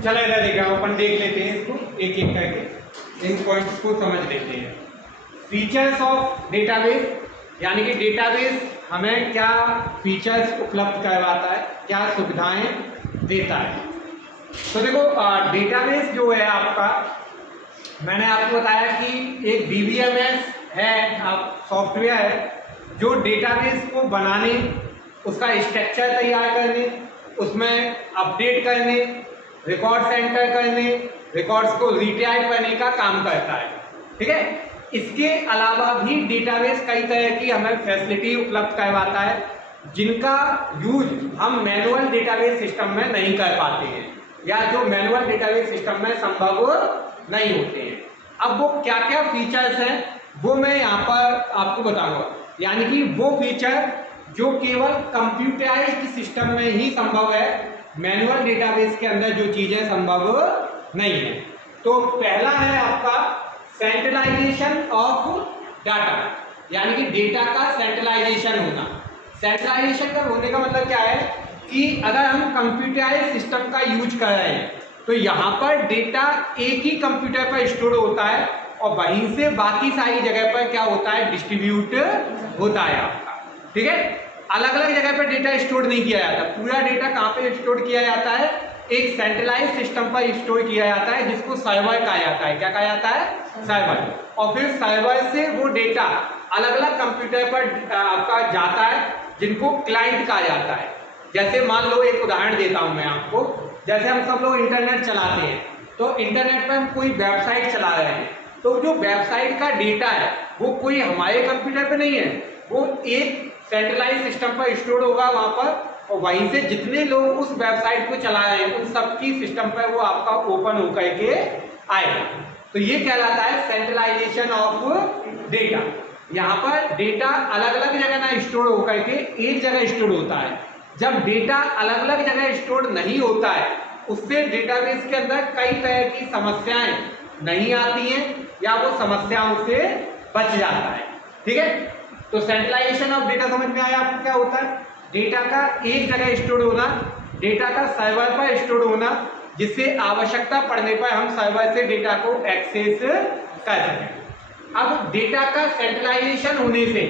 चला इधर देखिए, अपन देख लेते हैं इसको एक एक करके, इन पॉइंट्स को समझ लेते हैं। फीचर्स ऑफ डेटाबेस, यानी कि डेटाबेस हमें क्या फीचर्स उपलब्ध करवाता है, क्या सुविधाएं देता है। तो देखो डेटाबेस जो है आपका, मैंने आपको बताया कि एक DBMS है, आप सॉफ्टवेयर है जो डेटाबेस को बनाने, उसका स्ट्रक्चर तैयार करने, उसमें अपडेट करने, रिकॉर्ड्स एंटर करने, रिकॉर्ड्स को रीटाइप करने का काम करता है। ठीक है, इसके अलावा भी डेटाबेस कई तरह की हमें फैसिलिटी उपलब्ध करवाता है जिनका यूज हम मैनुअल डेटाबेस सिस्टम में नहीं कर पाते हैं, या जो मैनुअल डेटाबेस सिस्टम में संभव नहीं होते हैं। अब वो क्या क्या फीचर्स हैं वो मैं यहाँ पर आपको बताऊंगा, यानी कि वो फीचर जो केवल कंप्यूटराइज्ड सिस्टम में ही संभव है, मैनुअल डेटाबेस के अंदर जो चीजें संभव नहीं है। तो पहला है आपका सेंट्रलाइजेशन ऑफ डाटा, यानी कि डेटा का सेंट्रलाइजेशन होना। सेंट्रलाइजेशन का होने का मतलब क्या है कि अगर हम कंप्यूटराइज्ड सिस्टम का यूज कर रहे हैं तो यहाँ पर डेटा एक ही कंप्यूटर पर स्टोर होता है और वहीं से बाकी सारी जगह पर क्या होता है, डिस्ट्रीब्यूट होता है आपका। ठीक है, अलग अलग जगह पर डेटा स्टोर नहीं किया जाता। पूरा डेटा कहाँ पे स्टोर किया जाता है, एक सेंट्रलाइज्ड सिस्टम पर स्टोर किया जाता है जिसको सर्वर कहा जाता है। क्या कहा जाता है, सर्वर। और फिर सर्वर से वो डेटा अलग अलग कंप्यूटर पर आपका जाता है जिनको क्लाइंट कहा जाता है। जैसे मान लो, एक उदाहरण देता हूं मैं आपको, जैसे हम सब लोग इंटरनेट चलाते हैं, तो इंटरनेट पर हम कोई वेबसाइट चला रहे हैं, तो जो वेबसाइट का डेटा है वो कोई हमारे कंप्यूटर पे नहीं है, वो एक सेंट्रलाइज्ड सिस्टम पर स्टोर होगा वहां पर, और वहीं से जितने लोग उस वेबसाइट को चला रहे हैं उन सबकी सिस्टम पर वो आपका ओपन होकर के आएगा। तो ये कहलाता है सेंट्रलाइजेशन ऑफ डेटा। यहाँ पर डेटा अलग अलग जगह ना स्टोर होकर के एक जगह स्टोर होता है। जब डेटा अलग अलग जगह स्टोर नहीं होता है, उससे डेटाबेस के अंदर कई तरह की समस्याएं नहीं आती हैं या वो समस्याओं से बच जाता है। ठीक है, तो सेंट्रलाइजेशन ऑफ डेटा समझ में आया आपको क्या होता है, डेटा का एक जगह स्टोर होना, डेटा का सर्वर पर स्टोर होना, जिससे आवश्यकता पड़ने पर हम सर्वर से डेटा को एक्सेस कर सकें। अब डेटा का सेंट्रलाइजेशन होने से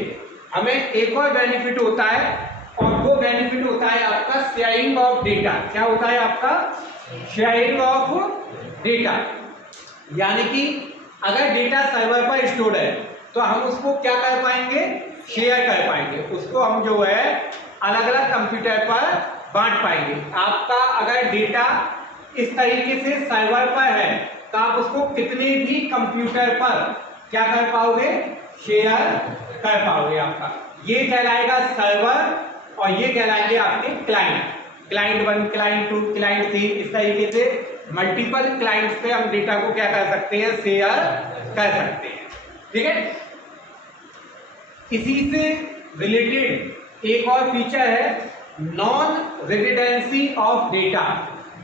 हमें एक और बेनिफिट होता है, और वो बेनिफिट होता है आपका शेयरिंग ऑफ डेटा। क्या होता है आपका, शेयरिंग ऑफ डेटा। यानी कि अगर डेटा सर्वर पर स्टोर है तो हम उसको क्या कर पाएंगे, शेयर कर पाएंगे, उसको हम जो है अलग अलग कंप्यूटर पर बांट पाएंगे। आपका अगर डेटा इस तरीके से सर्वर पर है तो आप उसको कितने भी कंप्यूटर पर क्या कर पाओगे, शेयर कर पाओगे। आपका ये कहलाएगा सर्वर और ये कहलाएंगे आपके क्लाइंट, क्लाइंट 1, क्लाइंट 2, क्लाइंट 3। इस तरीके से मल्टीपल क्लाइंट्स पे हम डेटा को क्या कर सकते हैं, शेयर कर सकते हैं। ठीक है, इसी से रिलेटेड एक और फीचर है नॉन रिडंडेंसी ऑफ डेटा,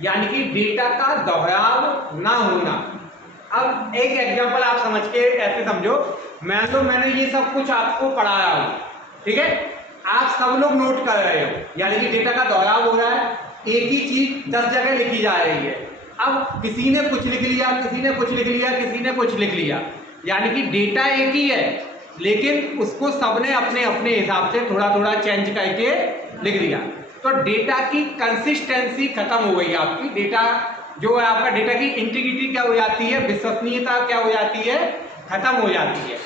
यानी कि डेटा का दोहराव ना होना। अब एक एग्जांपल आप समझ के ऐसे समझो, मैंने ये सब कुछ आपको पढ़ाया हूं, ठीक है, आप सब लोग नोट कर रहे हो, यानी कि डेटा का दोहराव हो रहा है, एक ही चीज 10 जगह लिखी जा रही है। अब किसी ने कुछ लिख लिया, किसी ने कुछ लिख लिया, किसी ने कुछ लिख लिया, यानी कि डेटा एक ही है लेकिन उसको सबने अपने अपने हिसाब से थोड़ा थोड़ा चेंज करके लिख दिया। तो डेटा की कंसिस्टेंसी खत्म हो गई आपकी, डेटा जो है आपका, डेटा की इंटीग्रिटी क्या हो जाती है, विश्वसनीयता क्या हो जाती है, खत्म हो जाती है।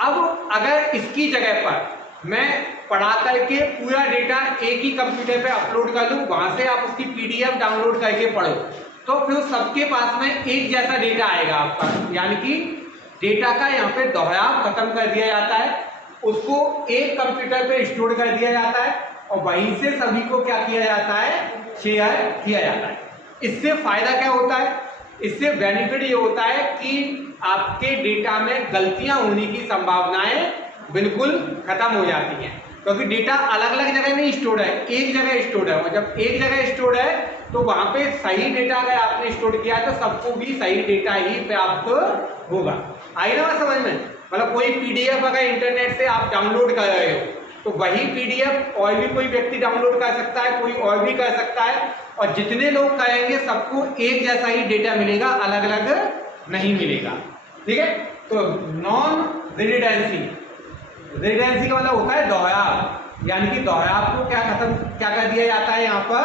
अब अगर इसकी जगह पर मैं पढ़ा करके पूरा डेटा एक ही कंप्यूटर पे अपलोड कर दूं, वहां से आप उसकी PDF डाउनलोड करके पढ़ो, तो फिर सबके पास में एक जैसा डेटा आएगा आपका, यानी कि डेटा का यहाँ पे दोहराव खत्म कर दिया जाता है, उसको एक कंप्यूटर पे स्टोर कर दिया जाता है और वहीं से सभी को क्या किया जाता है, शेयर किया जाता है। इससे फायदा क्या होता है, इससे बेनिफिट ये होता है कि आपके डेटा में गलतियां होने की संभावनाएं बिल्कुल खत्म हो जाती हैं, क्योंकि डेटा अलग अलग जगह नहीं स्टोर है, एक जगह स्टोर है, और जब एक जगह स्टोर है तो वहां पे सही डेटा अगर आपने स्टोर किया तो सबको भी सही डेटा ही प्राप्त होगा। आई ना बात समझ में, मतलब कोई PDF अगर इंटरनेट से आप डाउनलोड कर रहे हो तो वही PDF और भी कोई व्यक्ति डाउनलोड कर सकता है, कोई और भी कर सकता है, और जितने लोग करेंगे सबको एक जैसा ही डेटा मिलेगा, अलग अलग नहीं मिलेगा। ठीक है, तो नॉन रिडंडेंसी, रिडंडेंसी का मतलब होता है दोहराव, यानी कि दोहराव को क्या कर दिया जाता है, यहाँ पर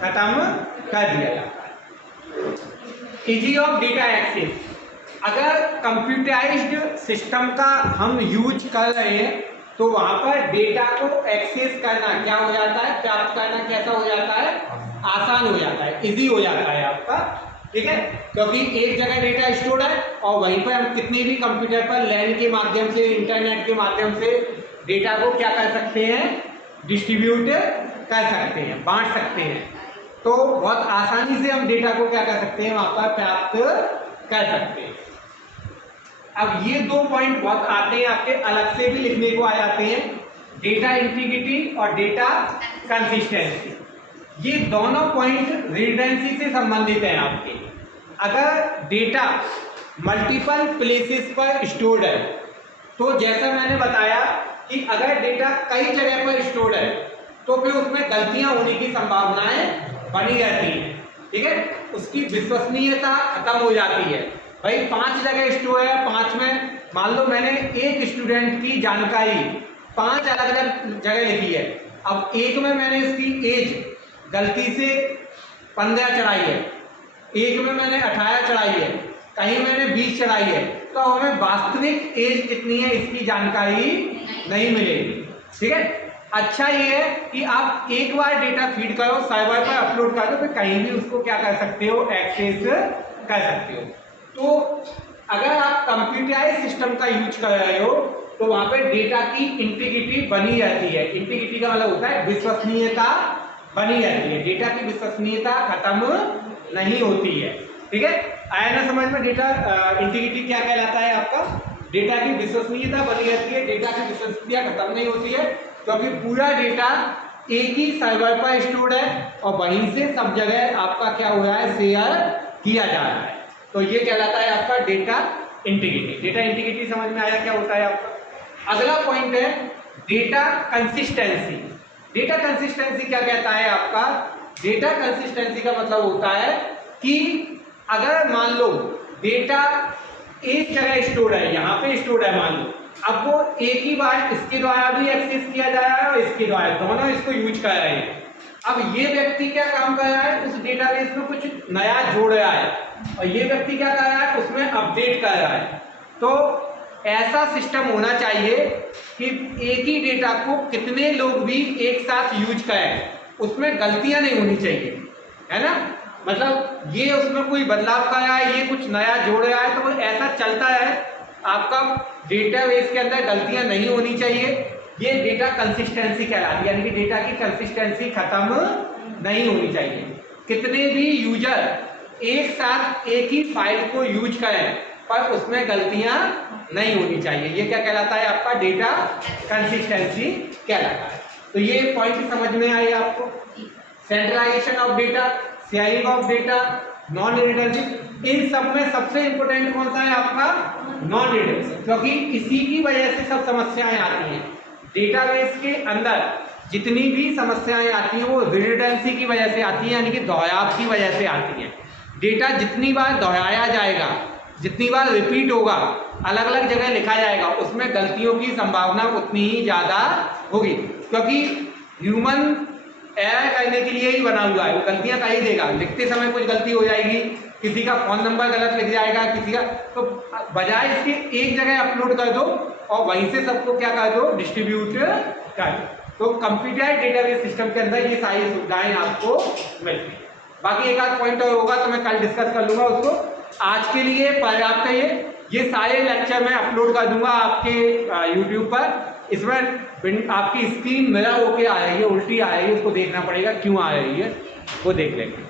खत्म कर दिया जाता है। इजी ऑफ डेटा एक्सेस, अगर कंप्यूटराइज्ड सिस्टम का हम यूज कर रहे हैं तो वहां पर डेटा को एक्सेस करना क्या हो जाता है, प्राप्त करना कैसा हो जाता है, आसान हो जाता है, इजी हो जाता है आपका। ठीक है, क्योंकि एक जगह डेटा स्टोर है और वहीं पर हम कितने भी कंप्यूटर पर लैन के माध्यम से, इंटरनेट के माध्यम से डेटा को क्या कर सकते हैं, डिस्ट्रीब्यूट कर सकते हैं, बांट सकते हैं। तो बहुत आसानी से हम डेटा को क्या कर सकते हैं, वहां पर प्राप्त कर सकते हैं। अब ये दो पॉइंट बहुत आते हैं आपके, अलग से भी लिखने को आ जाते हैं, डेटा इंटीग्रिटी और डेटा कंसिस्टेंसी। ये दोनों पॉइंट रिडंडेंसी से संबंधित हैं आपके। अगर डेटा मल्टीपल प्लेसेस पर स्टोर्ड है, तो जैसा मैंने बताया कि अगर डेटा कई जगह पर स्टोर्ड है तो फिर उसमें गलतियां होने की संभावनाएं बनी रहती हैं। ठीक है, उसकी विश्वसनीयता खत्म हो जाती है। भाई 5 जगह स्टोर है, 5 में मान लो मैंने एक स्टूडेंट की जानकारी 5 अलग अलग जगह लिखी है, अब एक में मैंने इसकी एज गलती से 15 चढ़ाई है, एक में मैंने 18 चढ़ाई है, कहीं मैंने 20 चढ़ाई है, तो हमें वास्तविक एज कितनी है इसकी जानकारी नहीं मिलेगी। ठीक है, अच्छा ये है कि आप एक बार डेटा फीड करो, सर्वर पर अपलोड कर दो, फिर कहीं भी उसको क्या कर सकते हो, एक्सेस कर सकते हो। तो अगर आप कंप्यूटराइज्ड सिस्टम का यूज कर रहे हो तो वहां पे डेटा की इंटीग्रिटी बनी रहती है। इंटीग्रिटी का मतलब होता है विश्वसनीयता बनी रहती है, डेटा की विश्वसनीयता खत्म नहीं होती है। ठीक है, आया ना समझ में, डेटा इंटीग्रिटी क्या कहलाता है आपका, डेटा की विश्वसनीयता बनी रहती है, डेटा की विश्वसनीयता खत्म नहीं होती है, क्योंकि पूरा डेटा एक ही सर्वर पर स्टोर्ड है और वहीं से सब जगह आपका क्या हो रहा है, शेयर किया जा रहा है। तो ये कहलाता है आपका डेटा इंटीग्रिटी। डेटा इंटीग्रिटी समझ में आया क्या होता है आपका। अगला पॉइंट है डेटा कंसिस्टेंसी। डेटा कंसिस्टेंसी क्या कहता है आपका, डेटा कंसिस्टेंसी का मतलब होता है कि अगर मान लो डेटा एक जगह स्टोर है, यहाँ पे स्टोर है मान लो, अब वो एक ही बार इसके द्वारा भी एक्सेस किया जा रहा है और इसके द्वारा, दोनों इसको यूज कर रहे हैं। अब ये व्यक्ति क्या काम कर रहा है, उस डेटाबेस में कुछ नया जोड़ रहा है और ये व्यक्ति क्या कर रहा है, उसमें अपडेट कर रहा है। तो ऐसा सिस्टम होना चाहिए कि एक ही डेटा को कितने लोग भी एक साथ यूज करें, उसमें गलतियां नहीं होनी चाहिए, है ना। मतलब ये उसमें कोई बदलाव कर रहा है, ये कुछ नया जोड़ रहा है, तो वो ऐसा चलता है, आपका डेटाबेस के अंदर गलतियां नहीं होनी चाहिए। ये डेटा कंसिस्टेंसी कहलाती है, यानी कि डेटा की कंसिस्टेंसी खत्म नहीं होनी चाहिए। कितने भी यूजर एक साथ एक ही फाइल को यूज करें पर उसमें गलतियां नहीं होनी चाहिए, ये क्या कहलाता है आपका, डेटा कंसिस्टेंसी कहलाता है। तो ये पॉइंट समझ में आए आपको। Centralisation of data, sharing of data, non redundancy, इन सब में सबसे इंपॉर्टेंट कौन सा है आपका, नॉन रिडंडेंसी, क्योंकि इसी की वजह से सब समस्याएं आती हैं। डेटाबेस के अंदर जितनी भी समस्याएं आती हैं वो रिडंडेंसी की वजह से आती हैं, यानी कि दोहराव की वजह से आती हैं। डेटा जितनी बार दोहराया जाएगा, जितनी बार रिपीट होगा, अलग अलग जगह लिखा जाएगा, उसमें गलतियों की संभावना उतनी ही ज़्यादा होगी, क्योंकि ह्यूमन एरर करने के लिए ही बना हुआ है, वो गलतियां कर ही देगा। लिखते समय कुछ गलती हो जाएगी, किसी का फोन नंबर गलत लिख जाएगा, किसी का, तो बजाय इसके एक जगह अपलोड कर दो और वहीं से सबको क्या कर दो, डिस्ट्रीब्यूट कर दो। तो कंप्यूटर डेटाबेस सिस्टम के अंदर ये सारी सुविधाएं आपको मिलती हैं। बाकी एक आध पॉइंट और होगा तो मैं कल डिस्कस कर लूँगा उसको। आज के लिए पर्याप्त है ये सारे लेक्चर मैं अपलोड कर दूंगा आपके यूट्यूब पर। इसमें आपकी स्क्रीन मिरर होके आ रही है, उल्टी आ रही है, उसको देखना पड़ेगा क्यों आ रही है, वो देख लेंगे।